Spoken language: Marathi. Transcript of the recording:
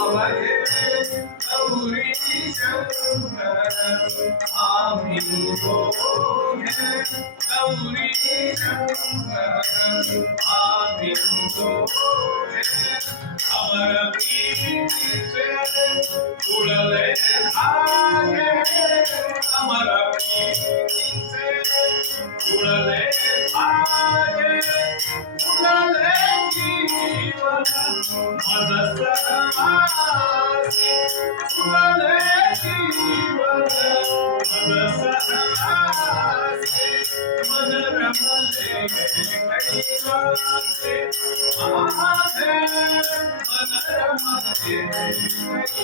अवघे गौरी शंकर आम्ही दोघे गौरी शंकर आम्ही दोघे अमर प्रीतीचे जुळले धागे अमर प्रीतीचे जुळले धागे जुळले जीवन मज सहवासी जुळले जीवन मज सहवासी मन रमले कैलासे महादेव मन रमले कैलासे